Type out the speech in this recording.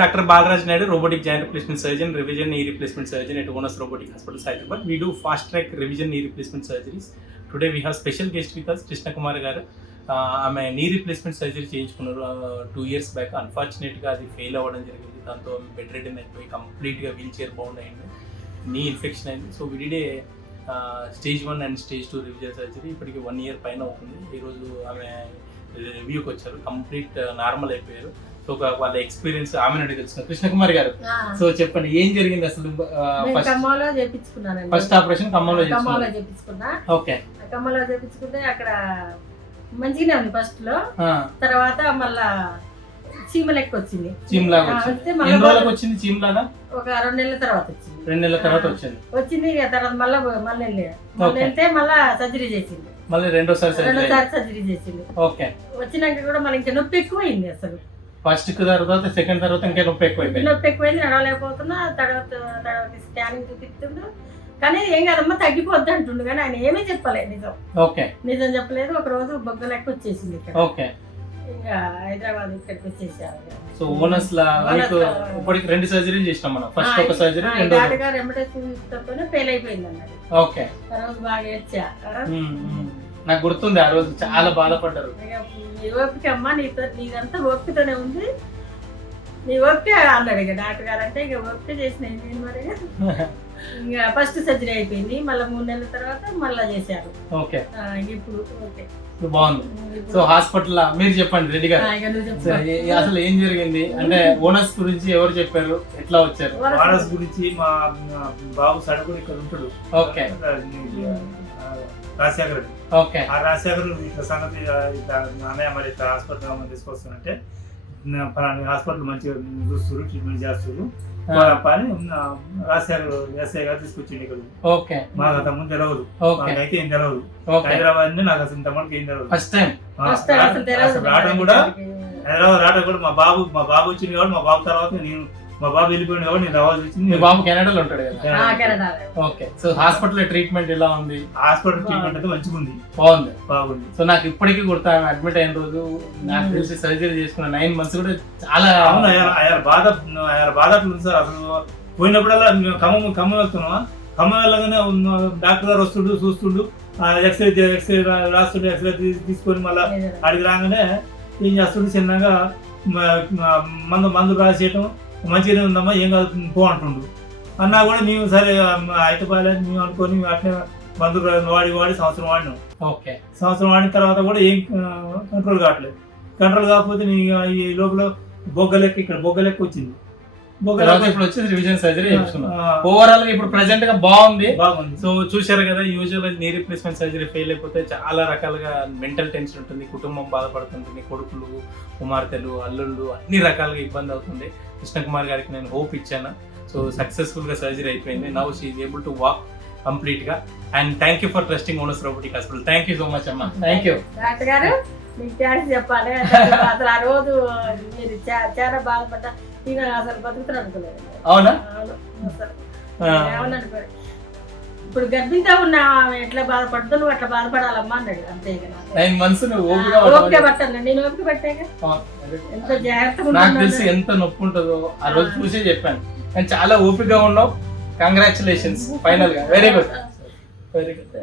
Dr. Balraj Naidu, robotic joint replacement surgeon, revision knee replacement surgeon at Onus Robotic Hospital, Hyderabad. We do fast track revision knee replacement surgeries. Today we have special guest with us, Krishna Kumar garu. ఆమె knee replacement surgery చేయించుకున్నారు 2 years back. అన్ఫార్చునేట్గా అది fail అవ్వడం జరిగింది. దాంతో bed ready అయిపోయి కంప్లీట్గా wheel chair bound అయింది, knee infection అయింది. సో విడిడే stage 1 and stage 2 revision surgery. ఇప్పటికి 1 year పైన అవుతుంది. ఈరోజు ఆమె రివ్యూకి వచ్చారు, కంప్లీట్ నార్మల్ అయిపోయారు. సో వాళ్ళ ఎక్స్పీరియన్స్ ఆమె తెలుసుకున్నారు. కృష్ణకుమారి గారు, సో చెప్పండి ఏం జరిగింది అసలు? ఫస్ట్ ఆపరేషన్ ఖమ్మంలో చేపించుకున్నా. ఓకే, ఖమ్మంలో చేపించుకుంటే అక్కడ మంచిగానే ఉంది ఫస్ట్ లో. తర్వాత మళ్ళా చీమ లెక్క వచ్చింది. వచ్చింది చీమలాగా ఒక 2 నెలల తర్వాత వచ్చింది. 2 నెలల తర్వాత వచ్చింది. తర్వాత మళ్ళీ వెళ్తే మళ్ళా సర్జరీ చేసింది. మళ్ళీ రెండోసారి సర్జరీ చేసింది. ఓకే, వచ్చినాక కూడా మళ్ళీ ఇంకా నొప్పి ఎక్కువైంది. అసలు ఫస్ట్ తర్వాత సెకండ్ తర్వాత ఇంకా నొప్పి ఎక్కువైంది. నడవలేకపోతున్నా. తర్వాత స్కానింగ్ చూపిస్తుండు, కానీ ఏం కాదమ్మా తగ్గిపోద్ది అంటుండు, కానీ ఆయన ఏమీ చెప్పలేదు. నిజం చెప్పలేదు. ఒక రోజు బొగ్గ లెక్క వచ్చేసింది ఇక్కడ. ఇంకా హైదరాబాద్ ఇక్కడికి వచ్చేసారు. సో ఓనస్ లా ఇప్పటికి 2 సర్జరీలు చేసినాం మనం. ఫస్ట్ ఒక సర్జరీ, డాక్టర్ గారు ఎమ్మటే ఫెయిల్ అయిపోయింది అన్నది. ఓకే, ఆ రోజు బాగా ఏడ్చా. నాకు గుర్తుంది, ఆ రోజు చాలా బాధపడ్డారు. నీ ఓపిక అమ్మా, నీదంతా ఓపికతోనే ఉంది, నీ ఓపిక అన్నాడు ఇక డాక్టర్ గారు. అంటే ఇక ఓపిక చేసిన మరి ఇంకా ఫస్ట్ సర్జరీ అయిపోయింది. మళ్ళీ 3 నెలల తర్వాత మళ్ళా చేశారు. ఓకే, ఇప్పుడు ఓకే, బాగుంది. సో హాస్పిటల్ మీరు చెప్పండి రెడ్డి గారు, అసలు ఏం జరిగింది? అంటే ఓనస్ గురించి ఎవరు చెప్పారు, ఎట్లా వచ్చారు? ఓనస్ గురించి మా బాబు సడకుడు ఇక్కడ ఉంటాడు. ఓకే, రాజశేఖర్ రెడ్డి. ఓకే, ఆ రాజశేఖర్ ఇట్లా సంగతి అన్నయ్య మరి ఇట్లా హాస్పిటల్ తీసుకొస్తానంటే హాస్పిటల్ మంచిగా చూస్తారు, ట్రీట్మెంట్ చేస్తారు అని రాజశేఖర్ ఎస్ఐ గారు తీసుకొచ్చింది ఇక్కడ. ఓకే, మాకు అంత ముందు తెలియదు, మాకైతే ఏం తెలియదు. హైదరాబాద్ నుంచి నాకు అసలు ఇంతమందికి ఏం తెలియదు. ఫస్ట్ టైం రావడం కూడా, హైదరాబాద్ రావడం కూడా మా బాబు వచ్చింది కాబట్టి, మా బాబు తర్వాత మా బాబు వెళ్ళిపోయింది కాబట్టి నేను రావాల్సి వచ్చింది. మీ బాబు కెనడాలో ఉంటాడు కదా? ఓకే, సో హాస్పిటల్ ట్రీట్మెంట్ ఎలా ఉంది? హాస్పిటల్ ట్రీట్మెంట్ అయితే మంచిగా ఉంది, బాగుంది. సో నాకు ఇప్పటికీ గుర్తా, అడ్మిట్ అయిన రోజు నాకు తెలిసి సర్జరీ చేసుకున్న 9 months కూడా చాలా బాధ ఉంది సార్. అసలు పోయినప్పుడల్లా ఖమ్మం వెళ్తున్నావా, ఖమ్మం వెళ్ళగానే డాక్టర్ గారు వస్తుండు, చూస్తుండు, ఎక్స్రే రాస్తుండే. ఎక్స్రే తీసుకొని మళ్ళీ అడిగి రాగానే ఏం చేస్తుండే, చిన్నగా మందులు రాసేయటం, మంచిగానే ఉందమ్మా ఏం కాదు పో అంటుండు. అన్నా కూడా మేము సరే అయితే బాగాలేదు మేము అనుకొని అట్లే మందులు వాడి సంవత్సరం వాడినాం. ఓకే, సంవత్సరం వాడిన తర్వాత కూడా ఏం కంట్రోల్ కావట్లేదు. కంట్రోల్ కాకపోతే ఈ లోపల బొగ్గ లెక్క వచ్చింది. రివిజన్ సర్జరీ ఓవరాల్ గా ఇప్పుడు ప్రెసెంట్ గా బాగుంది. సో చూశారు కదా, usual knee replacement surgery fail అయిపోతే చాలా రకాలుగా మెంటల్ టెన్షన్ ఉంటుంది, కుటుంబం బాధపడుతుంటుంది, కొడుకులు, కుమార్తెలు, అల్లుళ్ళు అన్ని రకాలుగా ఇబ్బంది అవుతుంది. కృష్ణకుమార్ గారికి నేను హోప్ ఇచ్చాను. సో సక్సెస్ఫుల్ గా సర్జరీ అయిపోయింది. Now she is able to walk complete గా. And thank you for trusting Onus robotic hospital. Thank you so much అమ్మా. థ్యాంక్ యూ డాక్టర్ గారు, మీకు థ్యాంక్స్ చెప్పాలి. అసలు ఆ రోజు మీరు చాలా బాధపడ్డా, నేను అసలు బతుకుతాను అనుకోలేదు. అవునా? ఇప్పుడు గర్భిణితో ఉన్నా ఎట్లా బాధపడుతూ నువ్వు అట్లా బాధపడాలమ్మా అన్నాడు. అంతే 9 months ఓపిక పట్టాను. నేను ఓపిక పట్టాక ఎంత జాగ్రత్తగా నాకు తెలిసి ఎంత నొప్పి ఉంటుందో ఆ రోజు చూసే చెప్పాను. కానీ చాలా ఓపికగా ఉన్నావు. కంగ్రాచులేషన్స్ ఫైనల్ గా. Very good, very good.